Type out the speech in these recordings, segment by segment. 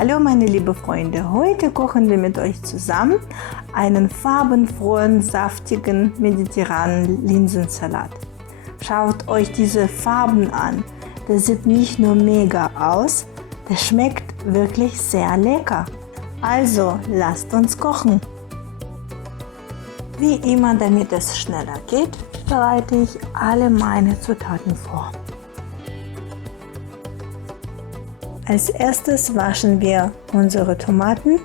Hallo meine lieben Freunde, heute kochen wir mit euch zusammen einen farbenfrohen, saftigen, mediterranen Linsensalat. Schaut euch diese Farben an, das sieht nicht nur mega aus, das schmeckt wirklich sehr lecker. Also lasst uns kochen. Wie immer, damit es schneller geht, bereite ich alle meine Zutaten vor. Als erstes waschen wir unsere Tomaten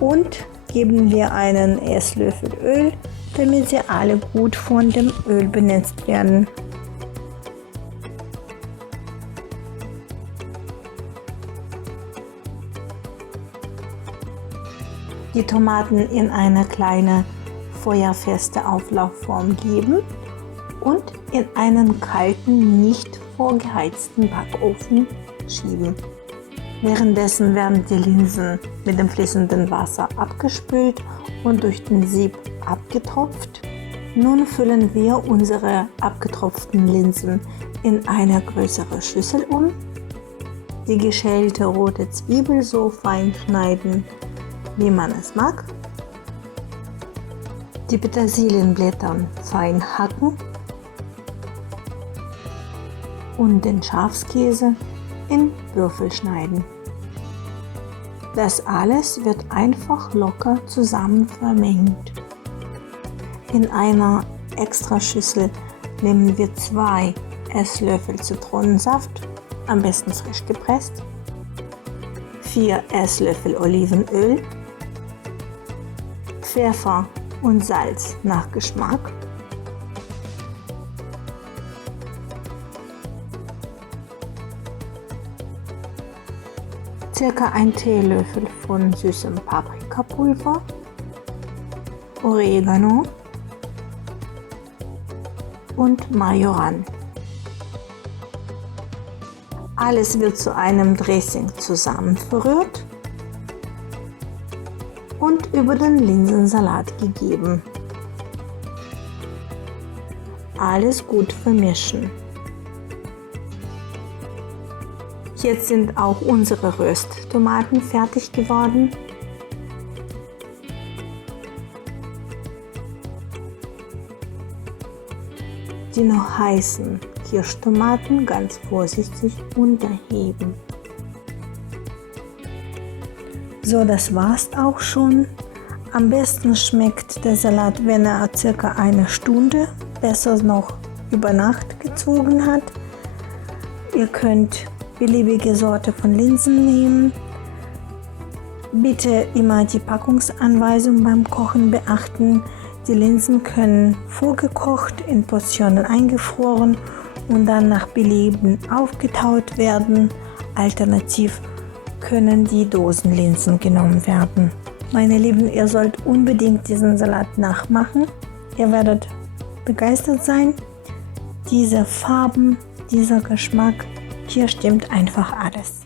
und geben wir einen Esslöffel Öl, damit sie alle gut von dem Öl benetzt werden. Die Tomaten in eine kleine feuerfeste Auflaufform geben und in einen kalten, nicht vorgeheizten Backofen schieben. Währenddessen werden die Linsen mit dem fließenden Wasser abgespült und durch den Sieb abgetropft. Nun füllen wir unsere abgetropften Linsen in eine größere Schüssel um. Die geschälte rote Zwiebel so fein schneiden, wie man es mag. Die Petersilienblätter fein hacken und den Schafskäse in Würfel schneiden. Das alles wird einfach locker zusammen vermengt. In einer Extraschüssel nehmen wir 2 Esslöffel Zitronensaft, am besten frisch gepresst, 4 Esslöffel Olivenöl, Pfeffer und Salz nach Geschmack, circa 1 Teelöffel von süßem Paprikapulver, Oregano und Majoran. Alles wird zu einem Dressing zusammen verrührt und über den Linsensalat gegeben. Alles gut vermischen. Jetzt sind auch unsere Rösttomaten fertig geworden. Die noch heißen Kirschtomaten ganz vorsichtig unterheben. So, das war's auch schon. Am besten schmeckt der Salat, wenn er circa eine Stunde, besser noch über Nacht gezogen hat. Ihr könnt beliebige Sorte von Linsen nehmen. Bitte immer die Packungsanweisung beim Kochen beachten. Die Linsen können vorgekocht, in Portionen eingefroren und dann nach Belieben aufgetaut werden. Alternativ können die Dosenlinsen genommen werden. Meine Lieben, ihr sollt unbedingt diesen Salat nachmachen. Ihr werdet begeistert sein. Diese Farben, dieser Geschmack, hier stimmt einfach alles.